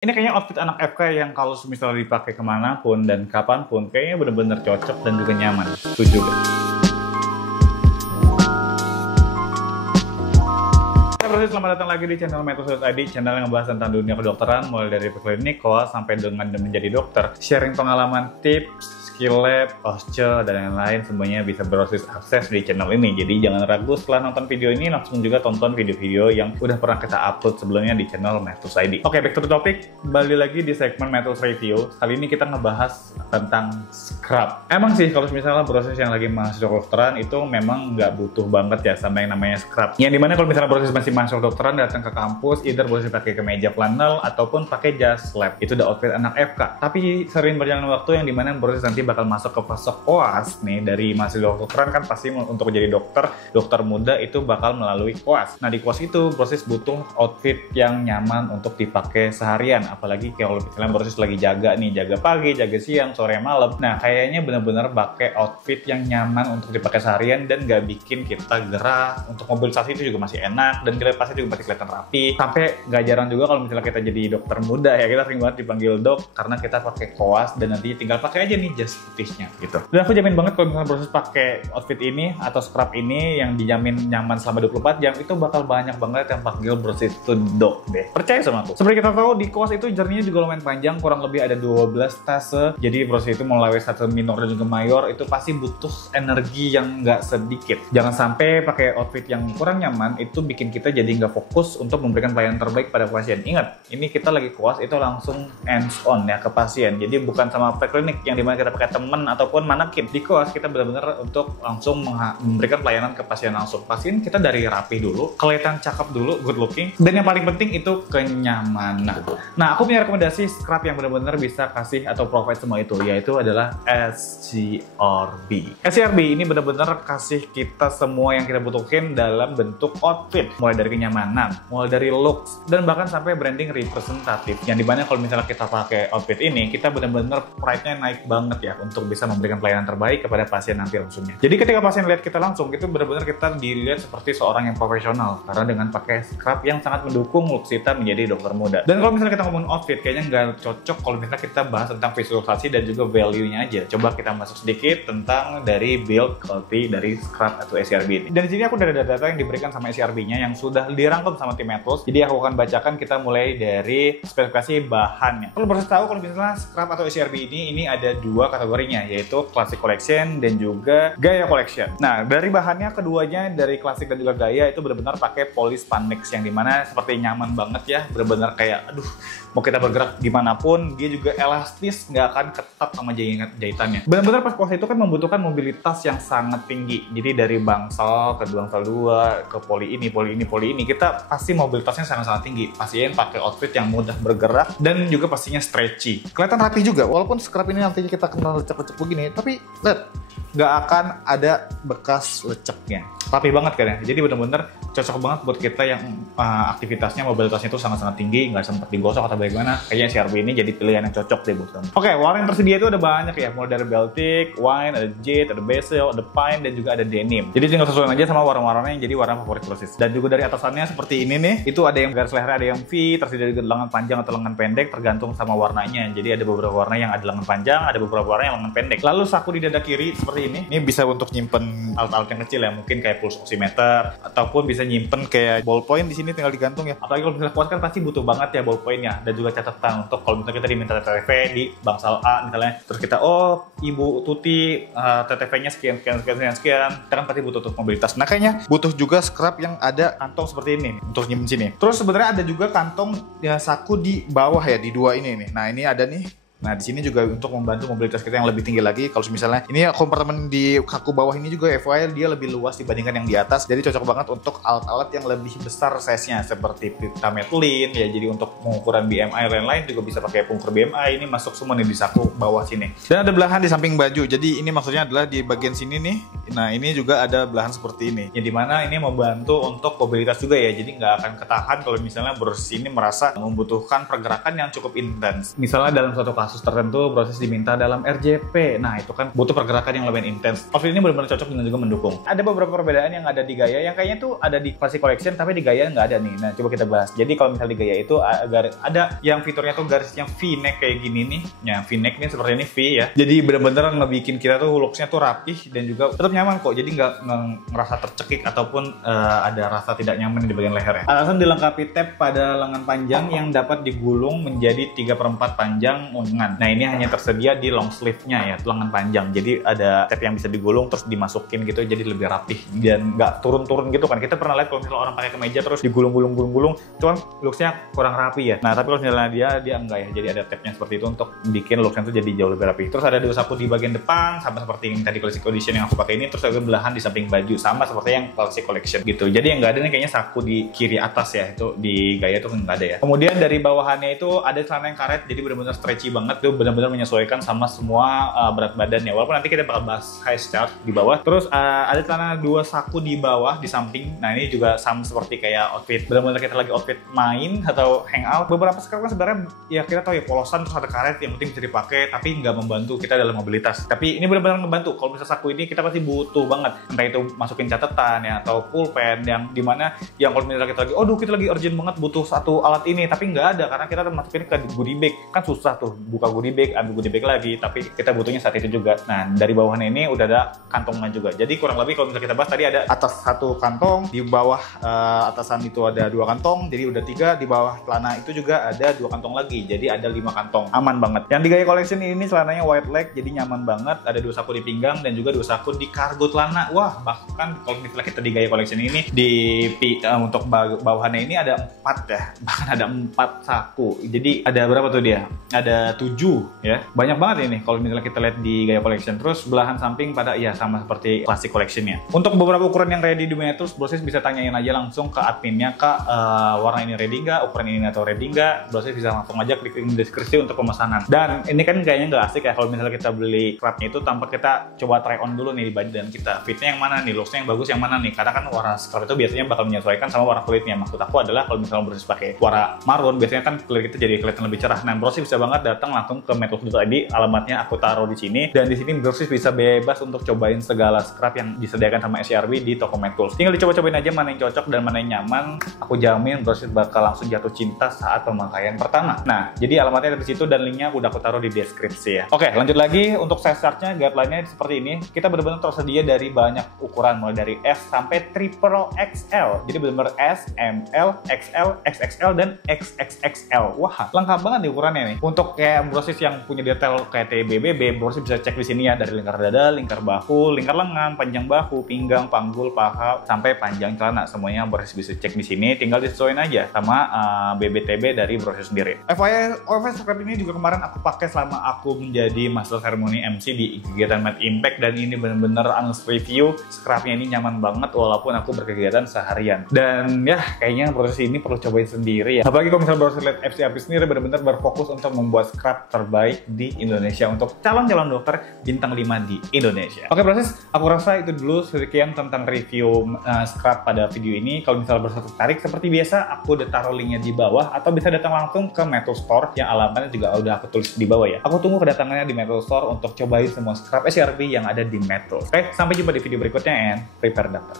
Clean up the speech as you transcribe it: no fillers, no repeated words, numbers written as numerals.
Ini kayaknya outfit anak FK yang kalau misalnya dipakai kemanapun dan kapanpun kayaknya bener-bener cocok dan juga nyaman. Setuju gak? Selamat datang lagi di channel Metus.id, channel yang membahas tentang dunia kedokteran mulai dari preklinik, koas, sampai dengan menjadi dokter. Sharing pengalaman, tips, skill lab, posture, dan lain-lain semuanya bisa berbasis akses di channel ini. Jadi jangan ragu setelah nonton video ini langsung juga tonton video-video yang udah pernah kita upload sebelumnya di channel Metus.id. Oke, back to the topic. Kembali lagi di segmen Metus Review. Kali ini kita ngebahas tentang scrub. Emang sih kalau misalnya proses yang lagi mahasiswa kedokteran itu memang nggak butuh banget ya sama yang namanya scrub. Yang dimana kalau misalnya proses masih mahasiswa kedokteran datang ke kampus, either boleh pakai kemeja flanel ataupun pakai jas lab. Itu udah outfit anak FK. Tapi sering berjalan waktu yang dimana proses nanti bakal masuk ke fase koas nih dari mahasiswa kedokteran kan pasti untuk jadi dokter muda itu bakal melalui koas. Nah di koas itu proses butuh outfit yang nyaman untuk dipakai seharian. Apalagi kalau misalnya proses lagi jaga nih, jaga pagi, jaga siang, sore, malam. Nah kayaknya bener-bener pakai outfit yang nyaman untuk dipakai seharian dan gak bikin kita gerah. Untuk mobilisasi itu juga masih enak dan kita pasti juga masih kelihatan rapi. Sampai gak jarang juga kalau misalnya kita jadi dokter muda ya kita sering banget dipanggil dok karena kita pakai koas dan nanti tinggal pakai aja nih jas putihnya gitu. Dan aku jamin banget kalau misalnya proses pakai outfit ini atau scrub ini yang dijamin nyaman selama 24 jam itu bakal banyak banget yang panggil proses itu dok deh. Percaya sama aku. Seperti kita tahu di koas itu journey-nya juga lumayan panjang, kurang lebih ada 12 stase. Jadi proses itu melalui stase minor dan juga mayor itu pasti butuh energi yang nggak sedikit. Jangan sampai pakai outfit yang kurang nyaman itu bikin kita jadi nggak fokus untuk memberikan pelayanan terbaik pada pasien. Ingat, ini kita lagi koas itu langsung hands on ya ke pasien. Jadi bukan sama preklinik yang dimana kita pakai temen ataupun manekin. Di koas kita benar-benar untuk langsung memberikan pelayanan ke pasien langsung. Pasien kita dari rapi dulu, kelihatan cakep dulu, good looking, dan yang paling penting itu kenyamanan. Nah, aku punya rekomendasi scrub yang benar-benar bisa kasih atau provide semua itu, yaitu adalah SCRB. SCRB ini benar-benar kasih kita semua yang kita butuhin dalam bentuk outfit, mulai dari kenyamanan, mulai dari looks, dan bahkan sampai branding representatif. Yang dimana kalau misalnya kita pakai outfit ini, kita benar-benar pride-nya naik banget ya untuk bisa memberikan pelayanan terbaik kepada pasien nanti langsungnya. Jadi ketika pasien lihat kita langsung, itu benar-benar kita dilihat seperti seorang yang profesional karena dengan pakai scrub yang sangat mendukung looks kita menjadi dokter muda. Dan kalau misalnya kita ngomong outfit, kayaknya nggak cocok kalau misalnya kita bahas tentang visualisasi dan juga value-nya aja. Coba kita masuk sedikit tentang dari build quality dari scrub atau SCRB ini. Dan di sini aku ada data-data yang diberikan sama SCRB-nya yang sudah dirangkum sama tim Metus. Jadi aku akan bacakan, kita mulai dari spesifikasi bahannya. Perlu harus tahu kalau misalnya scrub atau SCRB ini ada dua kategorinya, yaitu Classic Collection dan juga Gaya Collection. Nah, dari bahannya keduanya dari Classic dan juga Gaya itu benar-benar pakai poly spandex yang dimana seperti nyaman banget ya, benar-benar kayak aduh mau kita bergerak gimana pun dia juga elastis, nggak akan ketat sama jahitannya. Benar-benar pas puasa itu kan membutuhkan mobilitas yang sangat tinggi. Jadi dari bangsal ke bangsal 2 ke poli ini kita pasti mobilitasnya sangat-sangat tinggi. Pasien pakai outfit yang mudah bergerak dan juga pastinya stretchy. Kelihatan rapi juga walaupun scrub ini nantinya kita kenal lecek-lecek begini, tapi lihat nggak akan ada bekas leceknya. Rapi banget kan ya. Jadi benar-benar cocok banget buat kita yang aktivitasnya, mobilitasnya itu sangat-sangat tinggi, nggak sempat digosok atau bagaimana. Kayaknya SCRB ini jadi pilihan yang cocok deh buat kamu. Oke, warna yang tersedia itu ada banyak ya. Mulai dari Baltic, Wine, ada Jade, ada Basil, ada Pine, dan juga ada Denim. Jadi tinggal sesuaikan aja sama warna-warnanya yang jadi warna favorit proses. Dan juga dari atasannya seperti ini nih, itu ada yang garis lehernya ada yang V, tersedia juga lengan panjang atau lengan pendek, tergantung sama warnanya. Jadi ada beberapa warna yang ada lengan panjang, ada beberapa warna yang lengan pendek. Lalu saku di dada kiri seperti ini bisa untuk nyimpen alat-alat yang kecil ya, mungkin kayak pulse oximeter ataupun bisa nyimpen kayak ballpoint di sini tinggal digantung ya. Apalagi kalau misalnya kuat kan pasti butuh banget ya ballpointnya, dan juga catatan untuk kalau misalnya kita diminta TTV di bangsal A misalnya, terus kita Ibu Tuti TTV-nya sekian, kita kan pasti butuh untuk mobilitas. Nah kayaknya butuh juga scrub yang ada kantong seperti ini untuk nyimpen sini. Terus sebenarnya ada juga kantong ya saku di bawah ya, di dua ini nih. Nah ini ada nih. Nah di sini juga untuk membantu mobilitas kita yang lebih tinggi lagi. Kalau misalnya ini kompartemen di kaku bawah ini juga FYI dia lebih luas dibandingkan yang di atas. Jadi cocok banget untuk alat-alat yang lebih besar size-nya seperti pentametlin ya. Jadi untuk pengukuran BMI lain-lain juga bisa pakai pengukur BMI. Ini masuk semua nih di saku bawah sini. Dan ada belahan di samping baju. Jadi ini maksudnya adalah di bagian sini nih. Nah ini juga ada belahan seperti ini, yang dimana ini membantu untuk mobilitas juga ya, jadi nggak akan ketahan kalau misalnya brosis ini merasa membutuhkan pergerakan yang cukup intens. Misalnya dalam suatu kasus tertentu brosis diminta dalam RJP, nah itu kan butuh pergerakan yang lebih intens. Outfit ini benar-benar cocok dan juga mendukung. Ada beberapa perbedaan yang ada di gaya, yang kayaknya tuh ada di Classic Collection tapi di gaya nggak ada nih. Nah coba kita bahas. Jadi kalau misalnya di gaya itu ada yang fiturnya tuh garisnya V-neck kayak gini nih. Ya V-neck ini seperti ini V ya. Jadi benar-benar ngebikin kita tuh looksnya tuh rapih dan juga tetap nyaman kok. Jadi nggak ngerasa tercekik ataupun ada rasa tidak nyaman di bagian lehernya. Alasan dilengkapi tab pada lengan panjang yang dapat digulung menjadi 3/4 panjang lengan. Nah ini hanya tersedia di long sleeve-nya ya, lengan panjang. Jadi ada tab yang bisa digulung terus dimasukin gitu, jadi lebih rapih dan nggak turun-turun gitu kan. Kita pernah lihat kalau misalnya orang pakai kemeja terus digulung-gulung, cuman looksnya kurang rapi ya. Nah tapi kalau misalnya dia enggak ya, jadi ada tabnya seperti itu untuk bikin looksnya tuh jadi jauh lebih rapi. Terus ada dua saku di bagian depan sama seperti yang tadi Classic Edition yang aku pakai ini, terus ada belahan di samping baju sama seperti yang Classic Collection gitu. Jadi yang nggak ada nih kayaknya saku di kiri atas ya, itu di gaya tuh nggak ada ya. Kemudian dari bawahannya itu ada celana yang karet, jadi benar-benar stretchy banget tuh, benar-benar menyesuaikan sama semua berat badannya. Walaupun nanti kita bakal bahas high start di bawah. Terus ada celana dua saku di bawah di samping. Nah ini juga sama seperti kayak outfit, benar-benar kita lagi outfit main atau hangout. Beberapa sekarang kan sebenarnya ya kita tahu ya polosan terus ada karet yang penting bisa dipakai, tapi nggak membantu kita dalam mobilitas. Tapi ini benar-benar membantu. Kalau misalnya saku ini kita pasti butuh banget, entah itu masukin catatan ya atau pulpen yang dimana yang kalau misalnya kita lagi, kita lagi urgent banget butuh satu alat ini, tapi nggak ada karena kita masukin ke goodie bag, kan susah tuh buka goodie bag, ambil goodie bag lagi, tapi kita butuhnya saat itu juga. Nah dari bawahannya ini udah ada kantongnya juga, jadi kurang lebih kalau misalnya kita bahas tadi ada atas satu kantong, di bawah atasan itu ada 2 kantong, jadi udah 3, di bawah celana itu juga ada 2 kantong lagi, jadi ada 5 kantong, aman banget. Yang di gaya collection ini celananya wide leg, jadi nyaman banget, ada 2 saku di pinggang dan juga 2 saku di cargo celana. Wah bahkan kalau misalnya kita di gaya collection ini untuk bawahannya ini ada 4 ya, bahkan ada 4 saku, jadi ada berapa tuh dia? Ada 7 ya, banyak banget ini kalau misalnya kita lihat di gaya collection. Terus belahan samping pada ya sama seperti Classic Collection-nya. Untuk beberapa ukuran yang ready di Metrus, brosis bisa tanyain aja langsung ke adminnya, Kak warna ini ready nggak, ukuran ini atau ready nggak, brosis bisa langsung aja klik link di deskripsi untuk pemesanan. Dan ini kan kayaknya nggak asik ya kalau misalnya kita beli scrapnya itu tanpa kita coba try on dulu nih di badan kita, fitnya yang mana nih, looksnya yang bagus yang mana nih, karena kan warna scrap itu biasanya bakal menyesuaikan sama warna kulitnya. Maksud aku adalah kalau misalnya brosis pakai warna marun, biasanya kan kulit kita jadi kelihatan lebih cerah. Nah brosis bisa banget datang langsung ke Metrus.id, alamatnya aku taruh di sini, dan di sini brosis bisa bebas untuk cobain segala scrap yang disediakan sama SCRB di toko Metrus. Tinggal dicoba-cobain aja mana yang cocok dan mana yang nyaman. Aku jamin brosis bakal langsung jatuh cinta saat pemakaian pertama. Nah jadi alamatnya ada di situ dan linknya udah aku taruh di deskripsi ya. Oke lanjut lagi, untuk size chartnya, guideline-nya seperti ini. Kita benar-benar tersedia dari banyak ukuran, mulai dari S sampai triple XL. Jadi benar-benar S, ML, XL, XXL, dan XXXL. Wah, lengkap banget nih ukurannya nih. Untuk kayak brosis yang punya detail kayak TBBB, brosis bisa cek di sini ya, dari lingkar dada, lingkar bahu, lingkar lengan, panjang bahu, pinggang, panggul, paha, sampai panjang celana. Semuanya brosis bisa cek di sini. Tinggal disesuaikan aja sama BBTB dari brosis sendiri. FYI, scrap ini juga kemarin aku pakai selama aku menjadi Master Ceremony MC di kegiatan Mad Impact, dan ini bener-bener honest review, scrapnya ini nyaman banget walaupun aku berkegiatan seharian. Dan ya kayaknya proses ini perlu cobain sendiri ya, apalagi kalau misalnya proses lihat FCAP sendiri bener-bener berfokus untuk membuat scrap terbaik di Indonesia untuk calon-calon dokter bintang 5 di Indonesia. Oke proses, aku rasa itu dulu sekian tentang review scrap pada video ini. Kalau misalnya bersatu tertarik, seperti biasa aku udah taruh linknya di bawah, atau bisa datang langsung ke Metrus Store yang alamatnya juga udah aku tulis di bawah ya. Aku tunggu kedatangannya di Metrus Store untuk cobain semua scrap SCRB yang ada di Metrus. Oke, sampai jumpa di video berikutnya and prepare doctor.